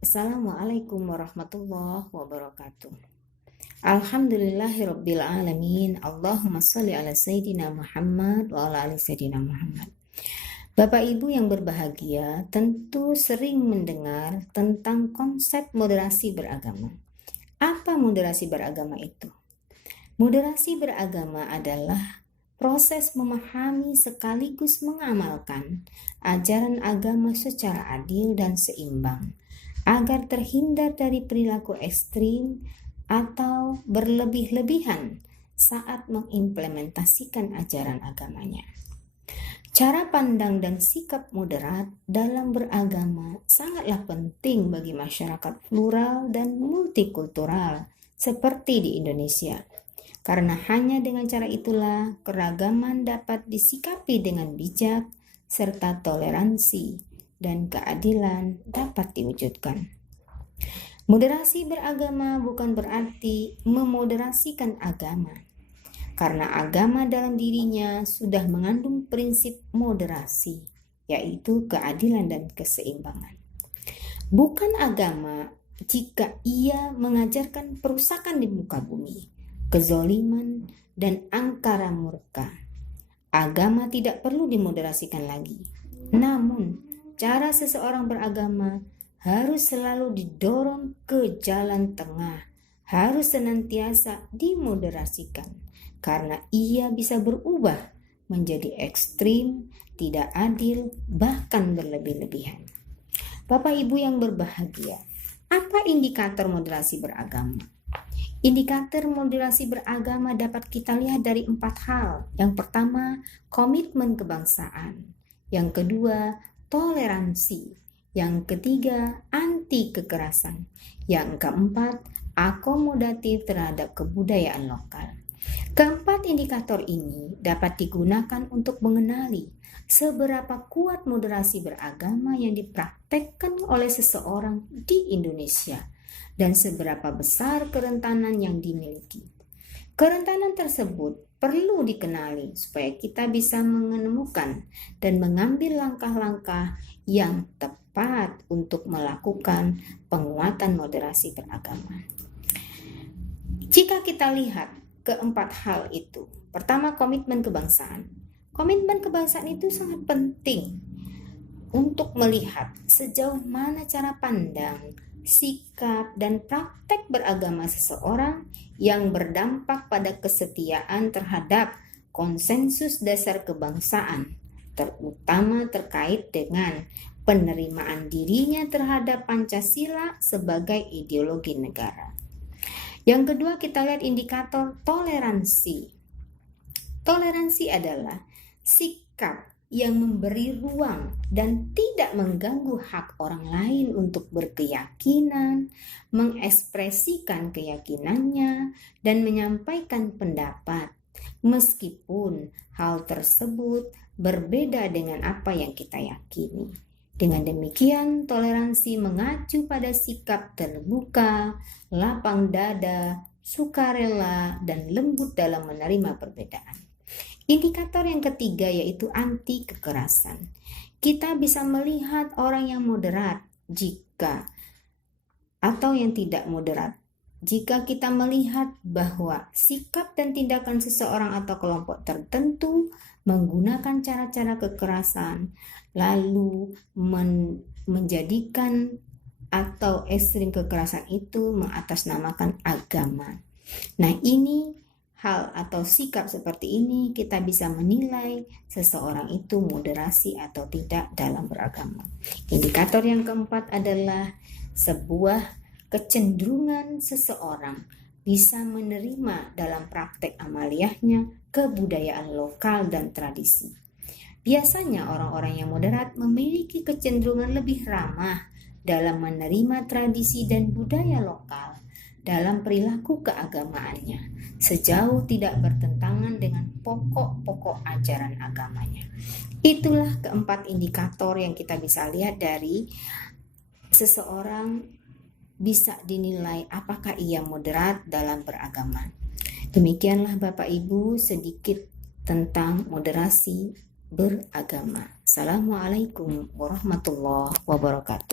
Assalamualaikum warahmatullahi wabarakatuh. Alhamdulillahirabbil alamin. Allahumma shalli ala sayyidina Muhammad wa ala ali sayyidina Muhammad. Bapak Ibu yang berbahagia, tentu sering mendengar tentang konsep moderasi beragama. Apa moderasi beragama itu? Moderasi beragama adalah proses memahami sekaligus mengamalkan ajaran agama secara adil dan seimbang, agar terhindar dari perilaku ekstrim atau berlebih-lebihan saat mengimplementasikan ajaran agamanya. Cara pandang dan sikap moderat dalam beragama sangatlah penting bagi masyarakat plural dan multikultural seperti di Indonesia. Karena hanya dengan cara itulah keragaman dapat disikapi dengan bijak serta toleransi dan keadilan dapat diwujudkan. Moderasi beragama bukan berarti memoderasikan agama, karena agama dalam dirinya sudah mengandung prinsip moderasi, yaitu keadilan dan keseimbangan. Bukan agama jika ia mengajarkan perusakan di muka bumi, kezoliman, dan angkara murka. Agama tidak perlu dimoderasikan lagi. Namun, cara seseorang beragama harus selalu didorong ke jalan tengah, harus senantiasa dimoderasikan, karena ia bisa berubah menjadi ekstrim, tidak adil, bahkan berlebih-lebihan. Bapak Ibu yang berbahagia, apa indikator moderasi beragama? Indikator moderasi beragama dapat kita lihat dari 4 hal. Yang pertama, komitmen kebangsaan. Yang kedua, toleransi. Yang ketiga, anti kekerasan. Yang keempat, akomodatif terhadap kebudayaan lokal. Keempat indikator ini dapat digunakan untuk mengenali seberapa kuat moderasi beragama yang dipraktekkan oleh seseorang di Indonesia dan seberapa besar kerentanan yang dimiliki. Kerentanan tersebut perlu dikenali supaya kita bisa menemukan dan mengambil langkah-langkah yang tepat untuk melakukan penguatan moderasi beragama. Jika kita lihat keempat hal itu, pertama, komitmen kebangsaan. Komitmen kebangsaan itu sangat penting untuk melihat sejauh mana cara pandang, sikap, dan praktek beragama seseorang yang berdampak pada kesetiaan terhadap konsensus dasar kebangsaan, terutama terkait dengan penerimaan dirinya terhadap Pancasila sebagai ideologi negara. Yang kedua, kita lihat indikator toleransi. Toleransi adalah sikap yang memberi ruang dan tidak mengganggu hak orang lain untuk berkeyakinan, mengekspresikan keyakinannya, dan menyampaikan pendapat, meskipun hal tersebut berbeda dengan apa yang kita yakini. Dengan demikian, toleransi mengacu pada sikap terbuka, lapang dada, sukarela, dan lembut dalam menerima perbedaan. Indikator yang ketiga yaitu anti kekerasan. Kita bisa melihat orang yang moderat atau yang tidak moderat. Jika kita melihat bahwa sikap dan tindakan seseorang atau kelompok tertentu menggunakan cara-cara kekerasan, lalu menjadikan atau ekstrim kekerasan itu mengatasnamakan agama. Nah, ini hal atau sikap seperti ini kita bisa menilai seseorang itu moderasi atau tidak dalam beragama. Indikator yang keempat adalah sebuah kecenderungan seseorang bisa menerima dalam praktek amaliyahnya kebudayaan lokal dan tradisi. Biasanya orang-orang yang moderat memiliki kecenderungan lebih ramah dalam menerima tradisi dan budaya lokal dalam perilaku keagamaannya, sejauh tidak bertentangan dengan pokok-pokok ajaran agamanya. Itulah keempat indikator yang kita bisa lihat dari seseorang bisa dinilai apakah ia moderat dalam beragama. Demikianlah Bapak Ibu sedikit tentang moderasi beragama. Assalamualaikum warahmatullahi wabarakatuh.